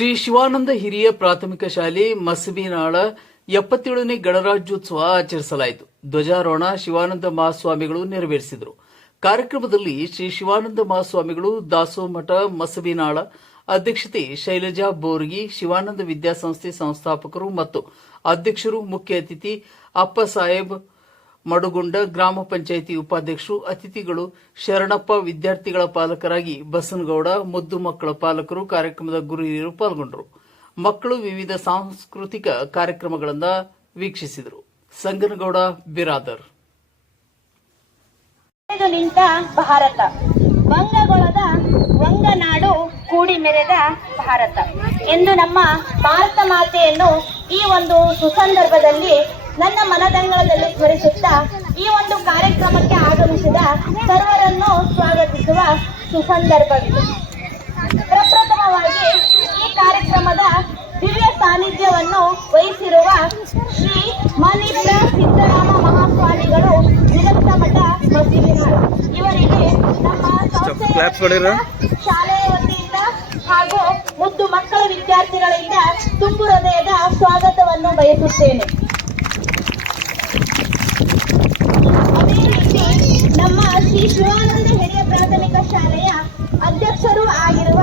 ಶ್ರೀ ಶಿವಾನಂದ ಹಿರಿಯ ಪ್ರಾಥಮಿಕ ಶಾಲೆ ಮಸಬಿನಾಳ 77ನೇ ಗಣರಾಜ್ಯೋತ್ಸವ ಆಚರಿಸಲಾಯಿತು. ಧ್ವಜಾರೋಹಣ ಶಿವಾನಂದ ಮಹಾಸ್ವಾಮಿಗಳು ನೆರವೇರಿಸಿದರು. ಕಾರ್ಯಕ್ರಮದಲ್ಲಿ ಶ್ರೀ ಶಿವಾನಂದ ಮಹಾಸ್ವಾಮಿಗಳು ದಾಸೋಮಠ ಮಸಬಿನಾಳ ಅಧ್ಯಕ್ಷತೆ ಶೈಲಜಾ ಬೋರ್ಗಿ, ಶಿವಾನಂದ ವಿದ್ಯಾಸಂಸ್ಥೆ ಸಂಸ್ಥಾಪಕರು ಮತ್ತು ಅಧ್ಯಕ್ಷರು, ಮುಖ್ಯ ಅತಿಥಿ ಅಪ್ಪಸಾಹೇಬ್ ಮಡುಗುಂಡ, ಗ್ರಾಮ ಪಂಚಾಯಿತಿ ಉಪಾಧ್ಯಕ್ಷರು, ಅತಿಥಿಗಳು ಶರಣಪ್ಪ, ವಿದ್ಯಾರ್ಥಿಗಳ ಪಾಲಕರಾಗಿ ಬಸನಗೌಡ, ಮುದ್ದು ಮಕ್ಕಳ ಪಾಲಕರು, ಕಾರ್ಯಕ್ರಮದ ಗುರು ಹಿರಿಯರು ಪಾಲ್ಗೊಂಡರು. ಮಕ್ಕಳು ವಿವಿಧ ಸಾಂಸ್ಕೃತಿಕ ಕಾರ್ಯಕ್ರಮಗಳನ್ನು ವೀಕ್ಷಿಸಿದರು. ಸಂಗನಗೌಡ ಬಿರಾದರ್. ನಿಂತ ಭಾರತ ವಂಗಗೊಳದ ವಂಗನಾಡು ಕೂಡಿ ಮೆರೆದ ಭಾರತ ಎಂದು ನಮ್ಮ ಭಾರತ ಮಾತೆಯನ್ನು ಈ ಒಂದು ಸುಸಂದರ್ಭದಲ್ಲಿ ನನ್ನ ಮನದಂಗಳದಲ್ಲಿ ಸ್ಮರಿಸುತ್ತಾ ಈ ಒಂದು ಕಾರ್ಯಕ್ರಮಕ್ಕೆ ಆಗಮಿಸಿದ ಸರ್ವರನ್ನು ಸ್ವಾಗತಿಸುವ ಸುಸಂದರ್ಭವಿದೆ. ಪ್ರಪ್ರಥಮವಾಗಿ ಈ ಕಾರ್ಯಕ್ರಮದ ದಿವ್ಯ ಸಾನ್ನಿಧ್ಯವನ್ನು ವಹಿಸಿರುವ ಶ್ರೀ ಮಣಿಪ್ರ ಸಿದ್ದರಾಮ ಮಹಾಸ್ವಾಮಿಗಳು ವಿರಕ್ತ ಮಠ ಮಸಬಿನಾಳ ಇವರಿಗೆ ನಮ್ಮ ಸಂಸ್ಥೆಯ ಶಾಲೆಯ ವತಿಯಿಂದ ಹಾಗೂ ಮುದ್ದು ಮಕ್ಕಳ ವಿದ್ಯಾರ್ಥಿಗಳಿಂದ ತುಂಬು ಹೃದಯದ ಸ್ವಾಗತವನ್ನು ಬಯಸುತ್ತೇನೆ. ಅದೇ ರೀತಿ ನಮ್ಮ ಶ್ರೀ ಶಿವಾನಂದ ಹಿರಿಯ ಪ್ರಾಥಮಿಕ ಶಾಲೆಯ ಅಧ್ಯಕ್ಷರು ಆಗಿರುವ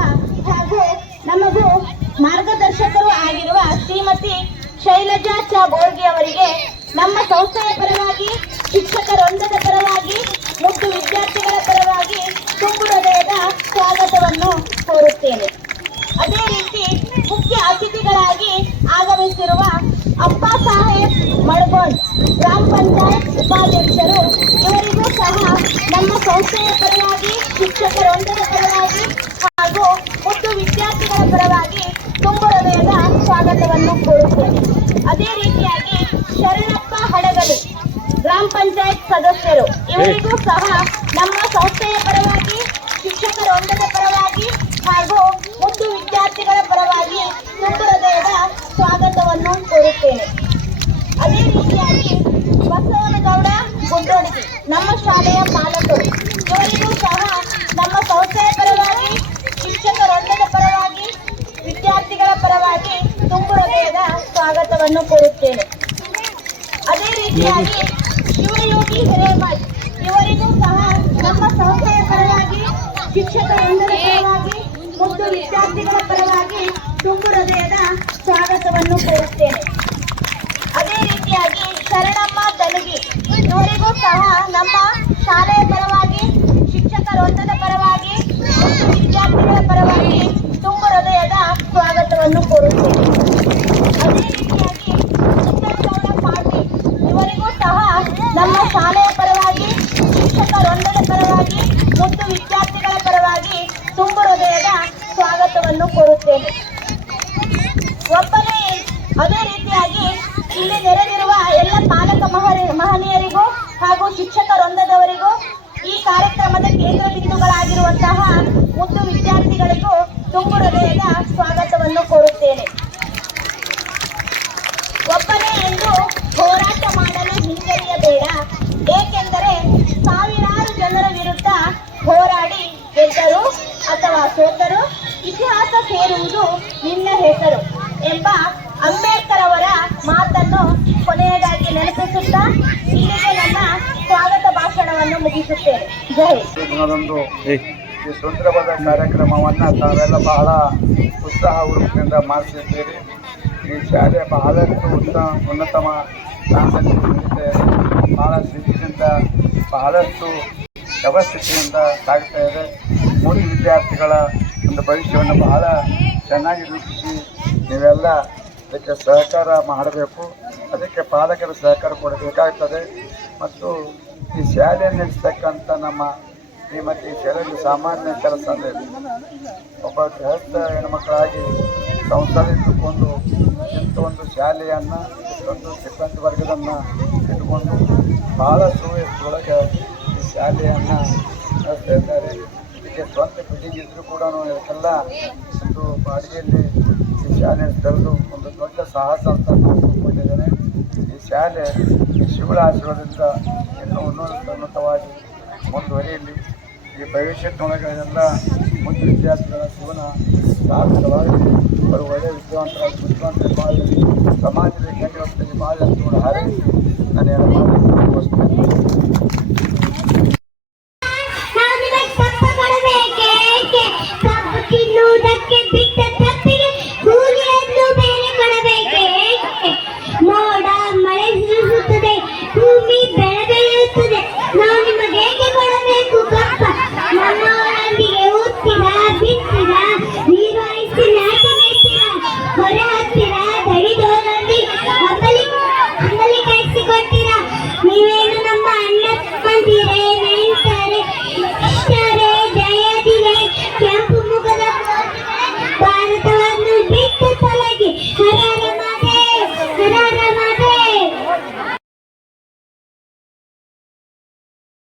ಹಾಗೂ ನಮಗೂ ಮಾರ್ಗದರ್ಶಕರು ಆಗಿರುವ ಶ್ರೀಮತಿ ಶೈಲಜಾ ಚ ಬೋರ್ಗಿ ಅವರಿಗೆ ನಮ್ಮ ಸಂಸ್ಥೆಯ ಪರವಾಗಿ, ಶಿಕ್ಷಕರೊಂದದ ಪರವಾಗಿ, ಮುದ್ದು ವಿದ್ಯಾರ್ಥಿಗಳ ಪರವಾಗಿ ತುಂಬು ಹೃದಯದ ಸ್ವಾಗತವನ್ನು ಕೋರುತ್ತೇನೆ. ಅದೇ ರೀತಿ ಮುಖ್ಯ ಅತಿಥಿಗಳಾಗಿ ಆಗಮಿಸಿರುವ ಅಪ್ಪಸಾಹೇಬ್ ಮಡುಗುಂಡ, ಗ್ರಾಮ ಪಂಚಾಯತ್ ಉಪಾಧ್ಯಕ್ಷರು, ಇವರಿಗೂ ಸಹ ನಮ್ಮ ಸಂಸ್ಥೆಯ ಪರವಾಗಿ, ಶಿಕ್ಷಕರೊಂದದ ಪರವಾಗಿ ಹಾಗೂ ಮುದ್ದು ವಿದ್ಯಾರ್ಥಿಗಳ ಪರವಾಗಿ ತುಂಬು ಹೃದಯದ ಸ್ವಾಗತವನ್ನು ಕೋರುತ್ತೇನೆ. ಅದೇ ರೀತಿಯಾಗಿ ಶರಣಪ್ಪ ಹಡಗಲಿ, ಗ್ರಾಮ ಪಂಚಾಯತ್ ಸದಸ್ಯರು, ಇವರಿಗೂ ಸಹ ನಮ್ಮ ಸಂಸ್ಥೆಯ ಪರವಾಗಿ, ಶಿಕ್ಷಕರೊಂದದ ಪರವಾಗಿ ಹಾಗೂ ಮುದ್ದು ವಿದ್ಯಾರ್ಥಿಗಳ ಪರವಾಗಿ ತುಂಬು ಹೃದಯದ ಸ್ವಾಗತವನ್ನು ಕೋರುತ್ತೇನೆ. ಅದೇ ರೀತಿಯಾಗಿ ಬಸವನಗೌಡ ಗುಡ್ಡೋಡಿಗೆ, ನಮ್ಮ ಶಾಲೆಯ ಪಾಲಕರು, ಇವರಿಗೂ ಸಹ ನಮ್ಮ ಸಂಸ್ಥೆಯ ಪರವಾಗಿ, ಶಿಕ್ಷಕರೊಂದದ ಪರವಾಗಿ, ವಿದ್ಯಾರ್ಥಿಗಳ ಪರವಾಗಿ ತುಂಬು ಹೃದಯದ ಸ್ವಾಗತವನ್ನು ಕೋರುತ್ತೇನೆ. ಅದೇ ರೀತಿಯಾಗಿ ಶಿವಯೋಗಿ ಹಿರೇಮಠ್, ಇವರಿಗೂ ಸಹ ನಮ್ಮ ಸಂಸ್ಥೆಯ ಪರವಾಗಿ, ಶಿಕ್ಷಕರೊಂದದ ಪರವಾಗಿ, ಮುದ್ದು ವಿದ್ಯಾರ್ಥಿಗಳ ಪರವಾಗಿ ತುಂಬು ಹೃದಯದ ಸ್ವಾಗತವನ್ನು ಕೋರುತ್ತೇನೆ. ಅದೇ ರೀತಿಯಾಗಿ ಶರಣಮ್ಮ ದಲಗಿ, ಇವರಿಗೂ ಸಹ ನಮ್ಮ ಶಾಲೆಯ ಪರವಾಗಿ, ಶಿಕ್ಷಕರೊಂದದ ಪರವಾಗಿ, ಮುದ್ದು ವಿದ್ಯಾರ್ಥಿಗಳ ಪರವಾಗಿ ತುಂಬು ಹೃದಯದ ಸ್ವಾಗತವನ್ನು ಕೋರುತ್ತೇನೆ. ಅದೇ ರೀತಿಯಾಗಿ ಸಿದ್ದಗೌಡ ಪಾಟೀಲ್, ಇವರಿಗೂ ಸಹ ನಮ್ಮ ಶಾಲೆಯ ಪರವಾಗಿ, ಶಿಕ್ಷಕರೊಂದದ ಪರವಾಗಿ, ಮುದ್ದು ವಿದ್ಯಾರ್ಥಿಗಳ ಪರವಾಗಿ ತುಂಬು ಹೃದಯದ ಸ್ವಾಗತವನ್ನು ಕೋರುತ್ತೇನೆ. ಅದೇ ರೀತಿಯಾಗಿ ಇಲ್ಲಿ ನೆರೆದಿರುವ ಎಲ್ಲ ಪಾಲಕ ಮಹನೀಯರಿಗೂ ಹಾಗೂ ಶಿಕ್ಷಕರೊಂದದವರಿಗೂ, ಈ ಕಾರ್ಯಕ್ರಮದ ಕೇಂದ್ರ ಬಿಂದುಗಳಾಗಿರುವಂತಹ ಮುದ್ದು ವಿದ್ಯಾರ್ಥಿಗಳಿಗೂ ತುಂಬು ಹೃದಯದ ಸ್ವಾಗತವನ್ನು ಕೋರುತ್ತೇನೆ. ಒಬ್ಬನೇ ಎಂದು ಹೋರಾಟ ಮಾಡಲು ಹಿಂಜರಿಯಬೇಡ, ಏಕೆಂದರೆ ಸಾವಿರಾರು ಜನರ ವಿರುದ್ಧ ಹೋರಾಡಿ ಗೆದ್ದರು ಅಥವಾ ಸೋತರು, ಇತಿಹಾಸ ಸೇರುವುದು ನಿನ್ನ ಹೆಸರು ಎಂಬ ಅಂಬೇಡ್ಕರ್ ಅವರ ಮಾತನ್ನು ಕೊನೆಯದಾಗಿ ನೆನಪಿಸುತ್ತಾ ಇಲ್ಲಿಗೆ ನನ್ನ ಸ್ವಾಗತ ಭಾಷಣವನ್ನು ಮುಗಿಸುತ್ತೇನೆ. ಜೈ ಹಿಂದ್. ಈ ಸುಂದರವಾದ ಕಾರ್ಯಕ್ರಮವನ್ನು ತಾವೆಲ್ಲ ಬಹಳ ಉತ್ಸಾಹ ಉರುಪಿನಿಂದ ಮಾಡಿಸಿದ್ದೀರಿ. ಈ ಶಾಲೆ ಬಹಳಷ್ಟು ಉನ್ನತಮ ಸ್ಥಾನದಲ್ಲಿ ಬಹಳ ಶಿಸ್ತಿನಿಂದ, ಬಹಳಷ್ಟು ವ್ಯವಸ್ಥೆಯಿಂದ ಸಾಗ್ತಾ ಇದೆ. ಮೂರು ವಿದ್ಯಾರ್ಥಿಗಳ ಒಂದು ಭವಿಷ್ಯವನ್ನು ಬಹಳ ಚೆನ್ನಾಗಿ ರೂಪಿಸಿ ನೀವೆಲ್ಲ ಅದಕ್ಕೆ ಸಹಕಾರ ಮಾಡಬೇಕು. ಅದಕ್ಕೆ ಪಾಲಕರ ಸಹಕಾರ ಕೊಡಬೇಕಾಗ್ತದೆ. ಮತ್ತು ಈ ಶಾಲೆಯನ್ನು ನಡೆಸ್ತಕ್ಕಂಥ ನಮ್ಮ ಶ್ರೀಮತಿ ಶೈಲಜಾ ಸಾಮಾನ್ಯ ಕೆಲಸ ಅಂದರೆ ಒಬ್ಬ ಗೃಹಸ್ಥ ಹೆಣ್ಮಕ್ಕಳಾಗಿ ಸಂಸಾರ ಇಟ್ಟುಕೊಂಡು ಇಂಥ ಒಂದು ಶಾಲೆಯನ್ನು, ಇಷ್ಟೊಂದು ಸಿಬ್ಬಂದಿ ವರ್ಗದನ್ನು ಇಟ್ಟುಕೊಂಡು ಭಾಳ ಸುವ್ಯವಸ್ಥೆಯೊಳಗೆ ಈ ಶಾಲೆಯನ್ನು ನಡೆಸ್ತಾ ಇದ್ದಾರೆ. ಇದಕ್ಕೆ ಸ್ವಂತ ಬಿಲ್ಡಿಂಗ್ ಇದ್ದರೂ ಕೂಡ ಇದಕ್ಕೆಲ್ಲ ಒಂದು ಬಾಡಿಗೆಯಲ್ಲಿ ಈ ಶಾಲೆ ತೆರೆದು ಒಂದು ದೊಡ್ಡ ಸಾಹಸ ಅಂತ ಅಂದ್ಕೊಂಡಿದ್ದೇನೆ. ಈ ಶಾಲೆ ಈ ಶಿವಳ ಆಶೀರ್ವಾದದಿಂದ ಇನ್ನೂ ಉನ್ನತವಾಗಿ ಮುಂದುವರಿಯಲಿ. ಈ ಭವಿಷ್ಯದೊಳಗೆ ಎಲ್ಲ ಮುಂದೆ ವಿದ್ಯಾರ್ಥಿಗಳ ಜೀವನ ಸಾರ್ಥಕವಾಗಲಿ, ಅವರು ಒಳ್ಳೆಯ ವಿದ್ಯಾವಂತರಾಗಿ ಬುದ್ಧಿವಂತರು ಮಾಡಲಿ, ಸಮಾಜದ ಕೆಟ್ಟವರಿಗೆ ಬಾಳ ಹಾರೈಸಿ ನಾನು ಎಲ್ಲ ಮಾಡಿ